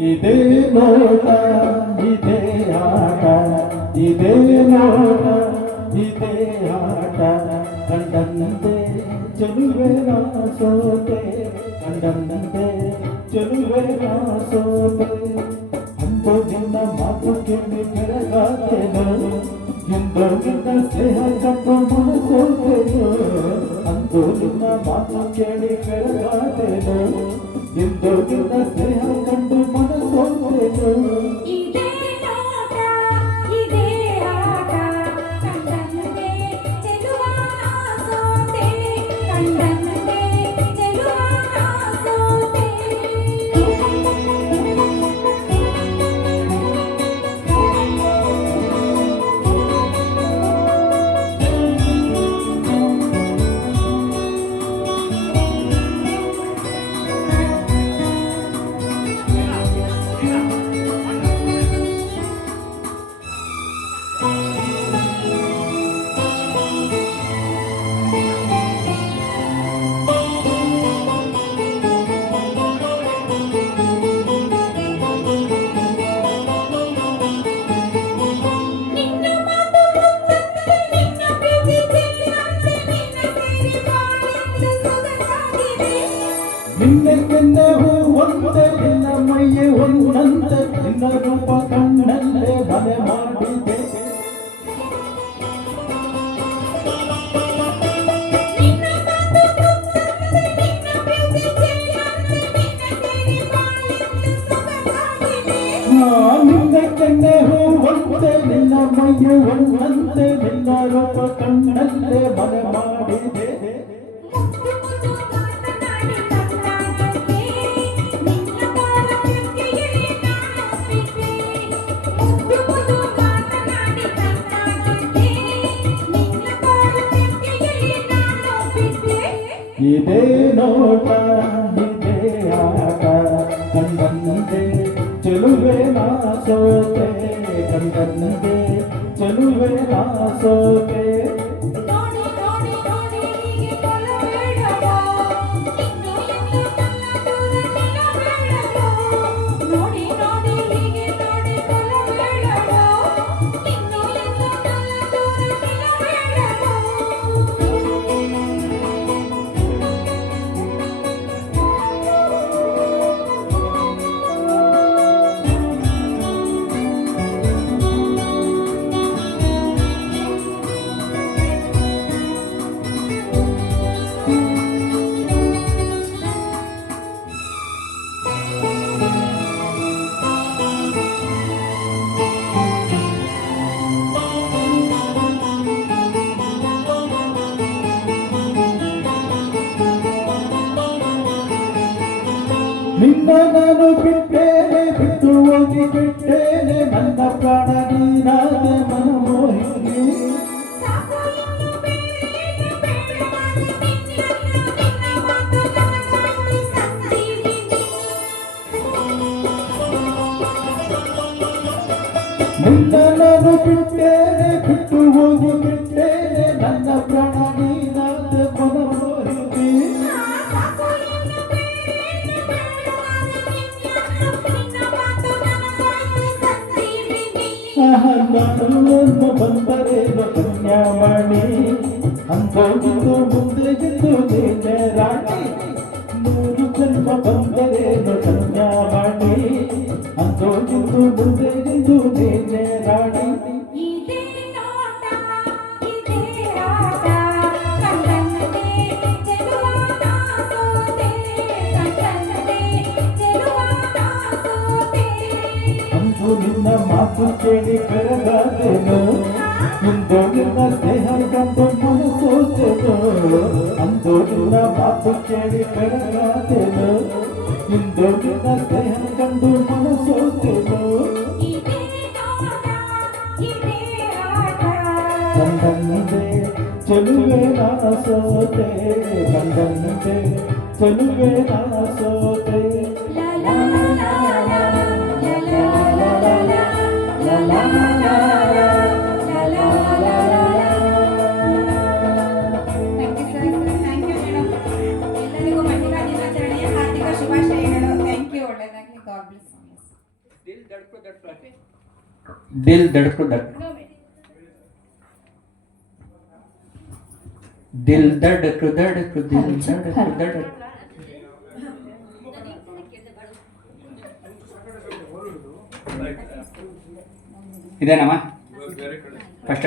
ಇದೇ ನೋಟ ಇದೇ ಆಟ ಇದೇ ನೋಟ ಇದೇ ಆಟ ಕಂಡಂತೆ ಚೆಲುವೆ ಸೋತೆ ಕಂಡಂತೆ ಚೆಲುವೆ ಸೋತೆ ಅಂಬೋಗಿಂದ ಮಾತು ಕೇಳಿ ಬೆಳಗಾತೆನು ಎಂದೋಗಿಂದ ಸ್ನೇಹ ಕಂಡು ಮನಸೋತೆನು ಅಂಬೋಗಿಂದ ಮಾತು ಕೇಳಿ ಬೆಳಗಾತೆನು ಎಂದೋಗಿಂದ ಸ್ನೇಹ ಕಂಡು ಮನಸೋತೆನು ನಿನ್ನೆ ಹೂ ಒಂದೇ ನಿನ್ನ ಮೈಯೆ ಒಂದಂತೆ ನಿನ್ನ ರೂಪ ಕಣ್ಣಲ್ಲೇ ಬಲೆ ಮಾಡಿದೆ ನಿನ್ನೆ ಹೂ ಒಂದೇ ನಿನ್ನ ಮೈಯೆ ಒಂದಂತೆ ನಿನ್ನ ರೂಪ ಕಣ್ಣಲ್ಲೇ ಬಲೆ ಮಾಡಿದೆ ಇದೇ ನೋಟ ಇದೇ ಆಟ ಕಂಡಂತೆ ಚೆಲುವೆ ಸೋತೆ ಕಂಡಂತೆ ಚೆಲುವೆ ಸೋತೆ ನಿನ್ನ ನಾನು ಬಿಟ್ಟೇನೆ ಬಿಟ್ಟು ಹೋಗಿ ಬಿಟ್ಟೇನೆ ನನ್ನ ಪ್ರಾಣ ನೀನಾದ ಮನಮೋಹಿನಿ ನಿನ್ನ ನಾನು ಬಿಟ್ಟೇನೆ ಬಿಟ್ಟು ಹೋಗಿ ಬಿಟ್ಟೇನೆ ನನ್ನ ಪ್ರಾಣ ನೀನಾದ ಮನಮೋಹಿನಿ ನಾನು ಬಂದರೇನು ಕನ್ಯಾವಾಣಿ ಅಂದೋಗಿದ್ದು ಮುಂದೆಗಿದ್ದು ನೀನೆ ರಾಣಿ ನೂರು ಜನ್ಮ ಬಂದರೇನು ಕನ್ಯಾವಾಣಿ ಅಂದೋಗಿದ್ದು ಮುಂದೆಗಿದ್ದು ನೀನೆ ರಾಣಿ ನಿನ್ನ ಮಾತು ಕೇಳಿ ಬೆಳಗಾದೆನು ಇಂದು ನಿನ್ನ ಸ್ನೇಹ ಕಂಡು ಮನಸೋತೆನು ಅಂದು ನಿನ್ನ ಮಾತು ಕೇಳಿ ಬೆಳಗಾದೆನು ಇಂದು ನಿನ್ನ ಸ್ನೇಹ ಕಂಡು ಮನಸೋತೆನು ಕಂಡಂತೆ ಚೆಲುವೆ ಸೋತೆ ಕಂಡಂತೆ ಚೆಲುವೆ ಸೋತೆ Thank you, sir. Thank you. Okay, God bless. Yes. दिल धड़को धड़को दिल धड़को धड़को दिल धड़को धड़को दिल धड़को धड़को ಇದೇನಮ್ಮ ಫಸ್ಟ್